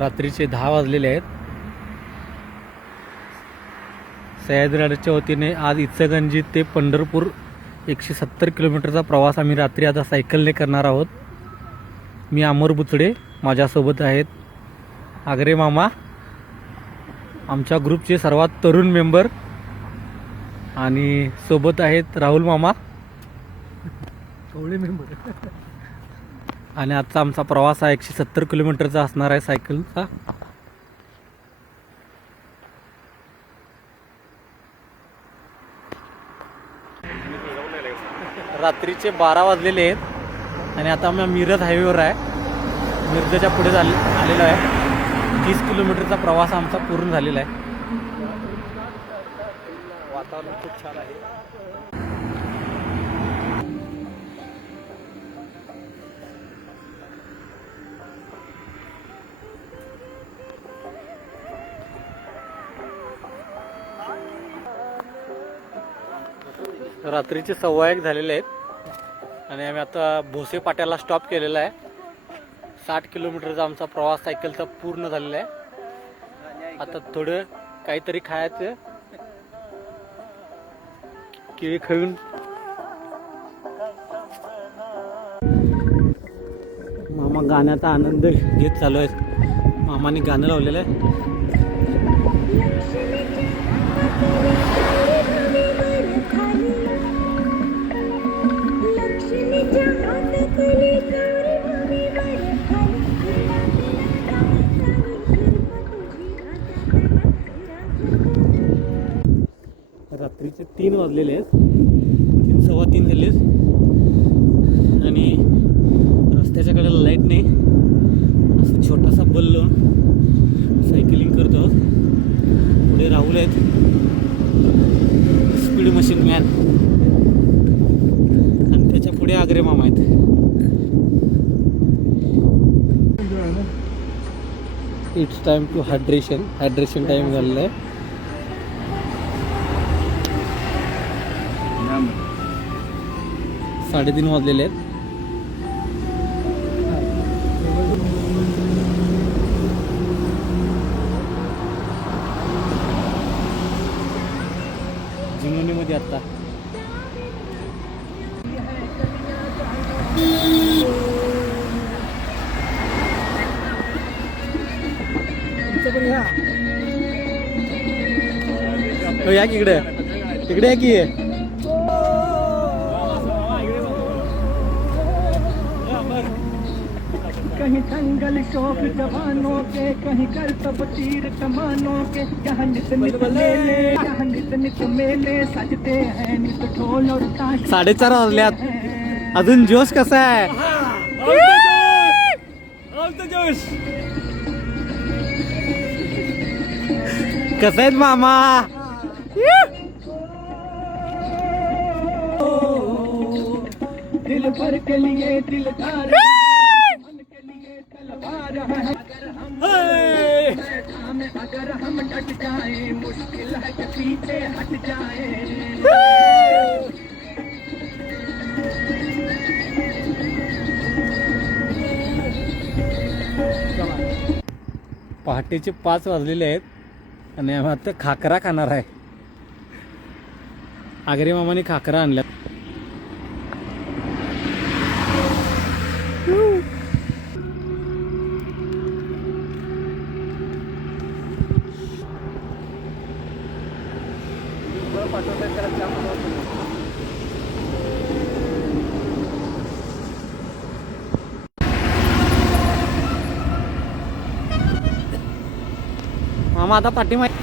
रात्रीचे 10 वाजलेले आहेत. सह्याद्रीच्या वतीने आज इचलकरंजी ते पंढरपूर 170 किलोमीटरचा प्रवास आम्ही रात्री आता सायकलने करणार आहोत. मी अमर बुचडे, माझ्यासोबत आहेत आगरे मामा, आमच्या ग्रुपचे सर्वात तरुण मेंबर, आणि सोबत आहेत राहुल मामा, कवळे मेंबर. आणि आजचा आमचा प्रवास हा 170 किलोमीटरचा असणार आहे सायकलचा. रात्रीचे 12 वाजलेले आहेत आणि आता आम्ही मिरज हायवेवर आहे. मिरजच्या पुढे आलेलो आहे. 30 किलोमीटरचा प्रवास आमचा पूर्ण झालेला आहे. वातावरण खूप छान आहे. रात्रीचे 1:15 झालेले आहेत आणि आम्ही आता भोसे पाट्याला स्टॉप केलेला आहे. 60 किलोमीटरचा आमचा प्रवास सायकलचा पूर्ण झालेला आहे. आता थोडं काहीतरी खायचं, केळी खाऊन मामा गाण्याचा आनंद घेत चालू आहे. मामाने गाणं लावलेलं आहे. रात्रीचे 3 वाजलेले आहेत. 3:15 झाले आणि रस्त्याच्या कडेला लाईट नाही. असं छोटासा बल लावून सायकलिंग करतो. पुढे राहुल आहेत, स्पीड मशीन मॅन, आणि त्याच्या पुढे आगरे मामा आहेत. It's time to hydration time झालेला आहे. 3:30 वाजलेले आहेत. जिंगणीमध्ये आता या की इकडे या की. कहीं जंगल शौक जवानों के, कहीं करतब तीर कमानों के, यहाँ नित नित मेले, यहाँ नित नित मेले सजते हैं, नित ढोल और ताश. 4:30 वाजल्यात. अजून जोश कसा आहे? कसा आहेत मामा? दिल भर के लिए दिलदार, मन के लिए तलवार है. अगर हम डट जाए, मुश्किल है कि पीछे हट जाए. पहाटेचे 5 वाजलेले आहेत आणि आम्ही आता खाकरा खाणार आहे. आगरे मामाने खाकरा आणल्या. मामा आता पाठीमागे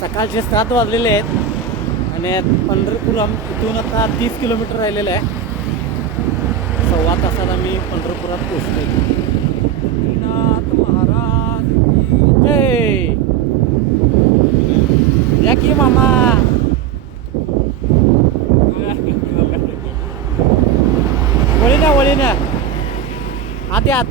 सकाळचे 7 वाजलेले आहेत आणि पंढरपूर इथून आता 30 किलोमीटर राहिलेलं आहे. 1.25 तासात आम्ही पंढरपुरात पोहोचलो. नाथ महाराज की जय. या की मामा. वळी ना आत.